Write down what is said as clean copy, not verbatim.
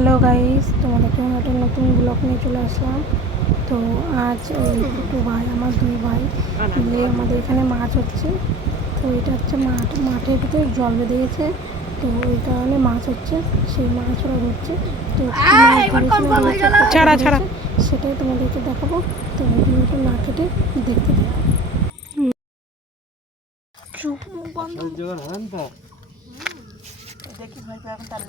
Hello guys, তোমাদেরকে আমি একটা নতুন ব্লগ নিয়ে চলে আসলাম। তো আজ ওই দুটো ভাই, আমার দুই ভাই মিলে আমাদের এখানে মাছ হচ্ছে। তো এটা হচ্ছে মাঠের ভিতরে জল বেঁধে গেছে, তো ওই কারণে মাছ হচ্ছে, সেই মাছ ওরা ধরছে। তো ছাড়া ছাড়া সেটাই তোমাদেরকে দেখাবো। তো ভিডিওটা না কেটে দেখতে থাকো। চুপ মুখ বন্ধ। দেখি ভয় পাই এখন তার